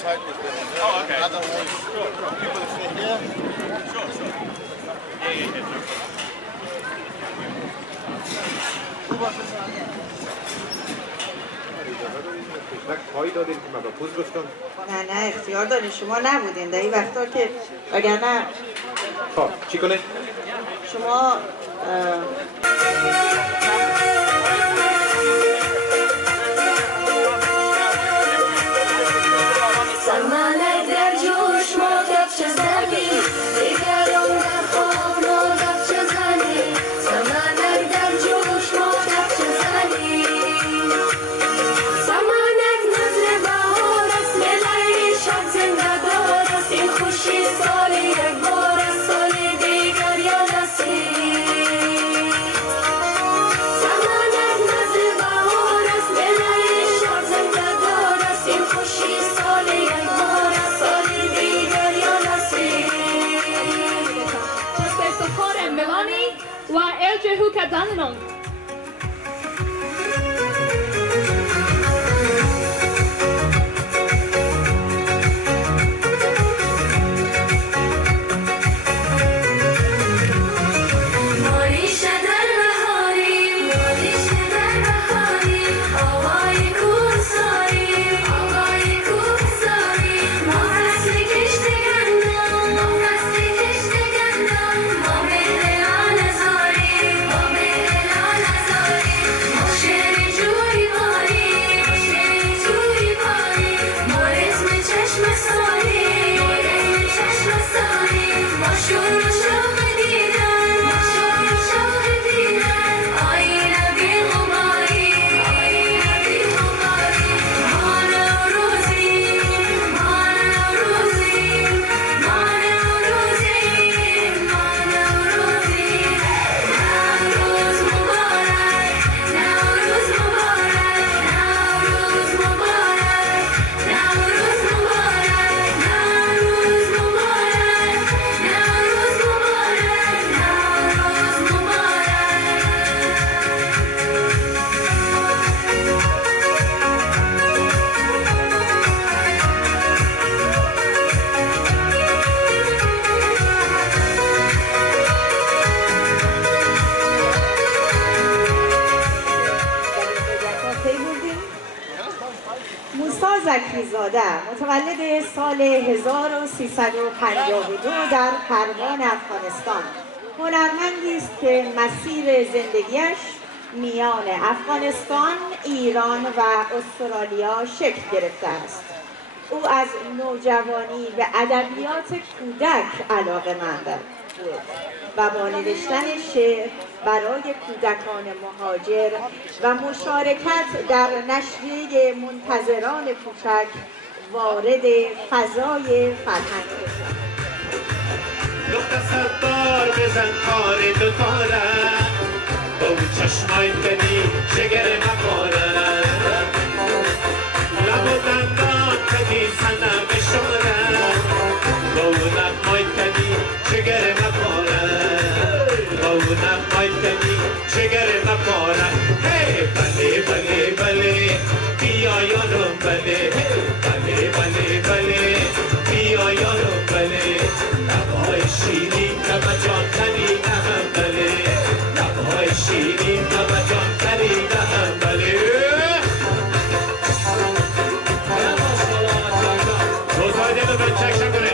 side with them. Oh, okay. Otherwise, people sit here. Sure, sure. Yeah, no problem. نه اختیار دارین، شما نبودین در این وقتا که وگرنه خب چی کنه؟ شما سرمنه در جوش ما کفش زنی دیگران در خواب ما کفش زنی سرمنه در جوش ما کفش زنی سرمنه نظر بهار است ملای شب زنده دار است این خوشی سال یک بار است سال دیگر یا نصیب سرمنه نظر بهار است ملای شب زنده دار است این خوشی سال یک بار است سال دیگر یا نصیب افتخار ملانی و ارجه کدنون زکی‌زاده متولد سال 1352 در پروان افغانستان هنرمندی است که مسیر زندگیش میان افغانستان، ایران و استرالیا شکل گرفته است. او از نوجوانی به ادبیات کودک علاقه‌مند بود و با نوشتن شعر برای کودکان مهاجر و مشارکت در نشریه منتظران کوچک وارد فضای فرهنگی شد. دختر ستار بزن کار دوتاره با اون چشمای کدی شگر مخوره لب و دندان کدی سنه بشاره با اون نقمای کدی شگر مخوره با اون نقمای کدی شگر مخوره هی بله بله بله بیا یارم بله بله بله بله بیا یارم بله لبهای شیرین لبا جان ترین هم بله لبهای شیرین لبا جان ترین هم بله روزهای دل رو چکشن کنه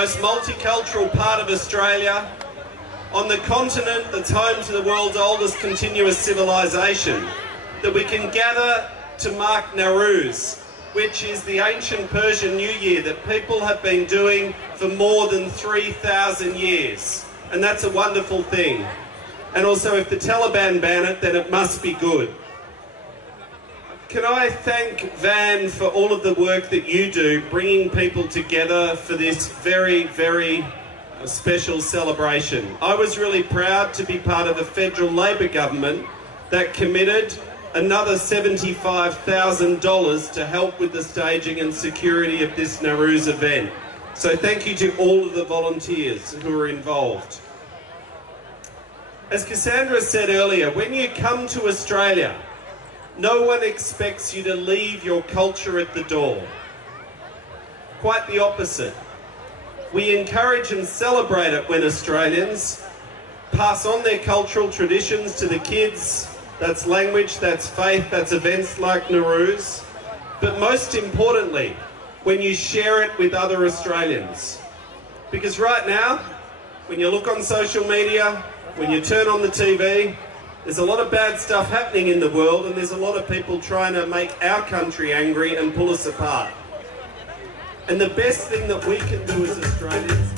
most multicultural part of Australia, on the continent that's home to the world's oldest continuous civilization, that we can gather to mark Nowruz, which is the ancient Persian New Year that people have been doing for more than 3,000 years. And that's a wonderful thing. And also, if the Taliban ban it, then it must be good. Can I thank Van for all of the work that you do, bringing people together for this very, very special celebration. I was really proud to be part of a federal Labor government that committed another $75,000 to help with the staging and security of this Nowruz event. So thank you to all of the volunteers who are involved. As Cassandra said earlier, when you come to Australia, no one expects you to leave your culture at the door. Quite the opposite. We encourage and celebrate it when Australians pass on their cultural traditions to the kids. That's language, that's faith, that's events like Nowruz. But most importantly, when you share it with other Australians. Because right now, when you look on social media, when you turn on the TV, there's a lot of bad stuff happening in the world, and there's a lot of people trying to make our country angry and pull us apart. And the best thing that we can do as Australians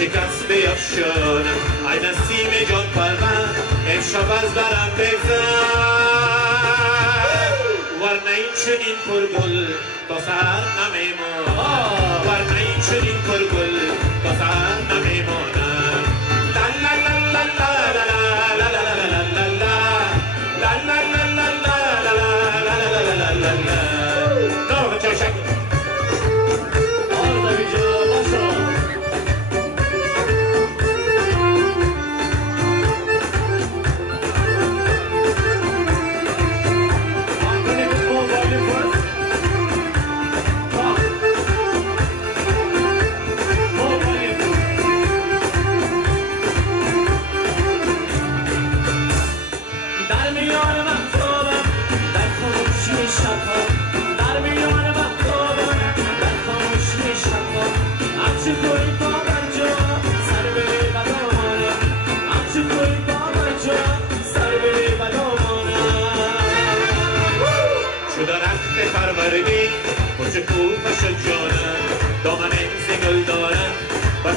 شکست بیافشانم ای نسیم جان پرور امشب از برم بگذر ورنه این چنین پرگل تا سحر نمیمانم ورنه این چنین پرگل تا سحر نمیمانم لا لا لا لا لا لا لا لا لا لا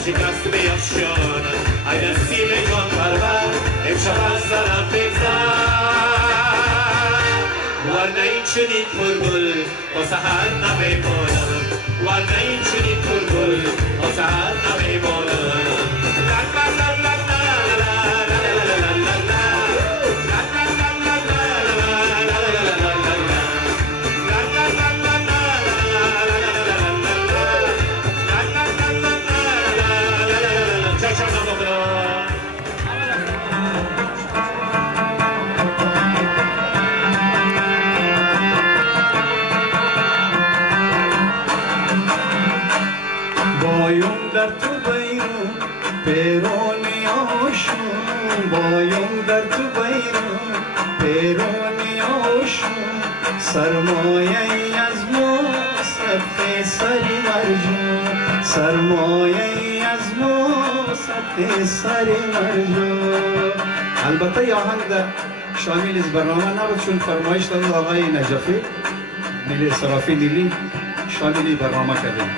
شکست بیافشانم ای نسیم جان پرور امشب از درم بگذر ورنه این چنین پرگل با سحر نمیمانم ورنه این چنین پرگل با سحر نمیمانم بایم در تو بیرون پیرانی آشون بایم در تو بیرون پیرانی آشون سرمایه از ما سبت سری مرجون سرمایه از ما سبت سری مرجون. البته یه آهنگ در شامل از برنامه نبود چون فرمایش داد آقای نجفی نیلی صرافی نیلی شامل برنامه کردیم.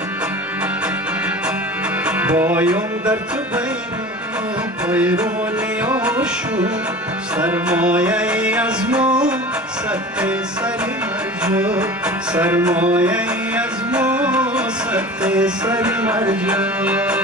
بایم در تو بیرون پیرانی آشون سرمایه از ما سبت سری مرجون سرمایه از ما سبت سری مرجون.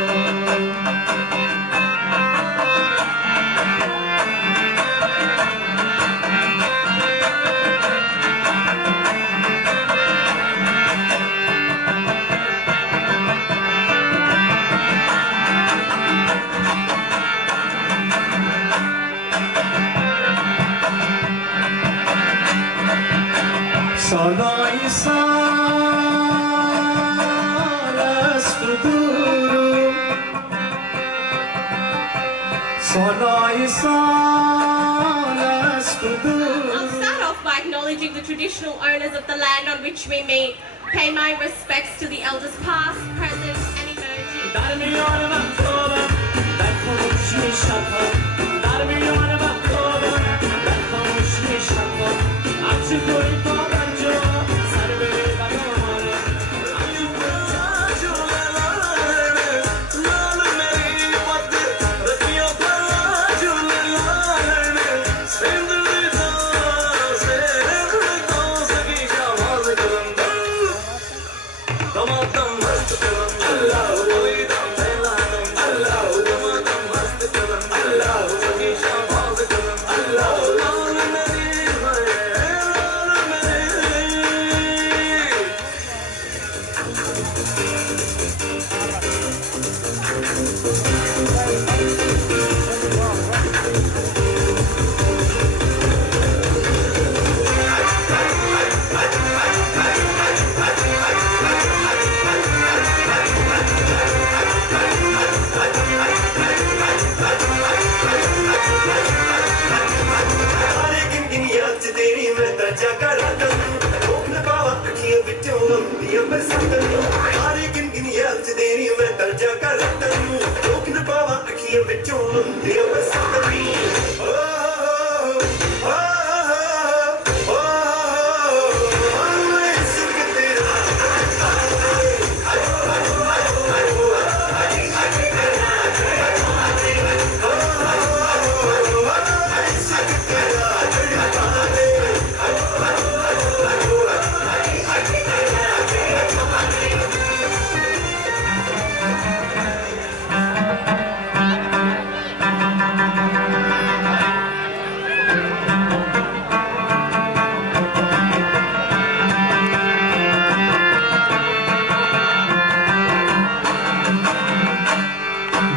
صدای سال است دور صدای سال است دور. I'll start off by acknowledging the traditional owners of the land on which we meet. Pay my respects to the elders past, present and emerging. در میان مقصودم در خاموشی شفا در میان مقصودم در خاموشی شفا همچه توی پا برجا سر به بدامانه همچه توی جاجو لالانه لالو مری بده رفیا پراجو لالانه سندلی دا سگی جواز کرم دمادم مست کرم الله روی دم دلانم الله دمادم مست کرم الله سگی جواز کرم الله لالو مری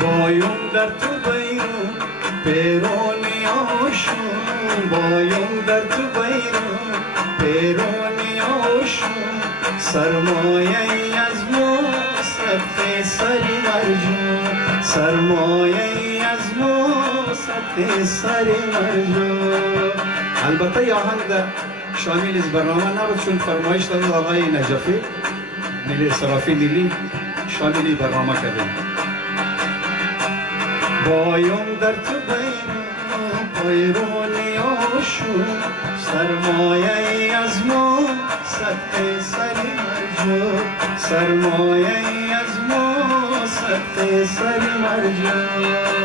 بایم در تو بیرون پیرانی آشون بایم در تو بیرون پیرانی آشون سرمایه از ما سبت سری مرجون سرمایه از ما سبت سری مرجون. البته یه آهنگ در شامل از برنامه نبود چون فرمایش داد آقای نجفی نیلی صرافی نیلی شامل برنامه کردیم. بایم در تو بیرون پیرانی آشون سرمایه از ما سبت سری مرجون سرمایه از ما صدقه سر مرجان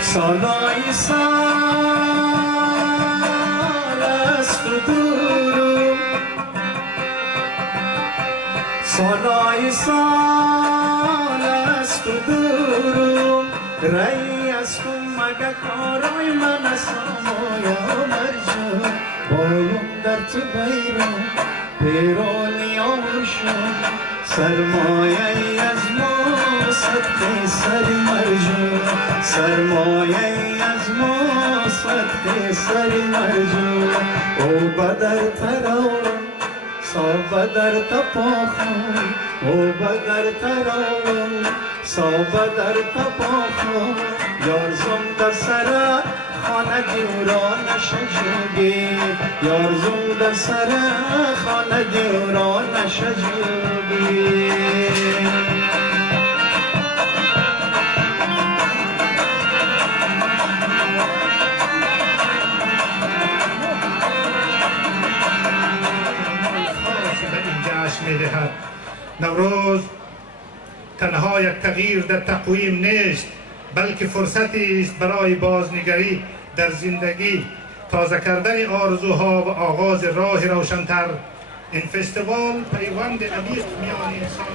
سالای سال است و دورم سالای سال است و دورم رای است و مگه کارای من است مایا مرجان بایم در تو بیرم پیرانی آشم سرمایه از ما صدقه سر مرجان سرمایه از ما صدقه سر مرجان او بدر تراون سا بدر تپاخون او بدر تراون سا بدر تپاخون یارزم در سر خانه دیوران شجوگی یارزم در سر خانه دیوران شجوگی می‌دهد. نوروز تنها یک تغییر در تقویم نیست بلکه فرصتی است برای بازنگری در زندگی تازه کردن آرزوها و آغاز راه روشن‌تر این فستیوال پیوند عمیق میان انسان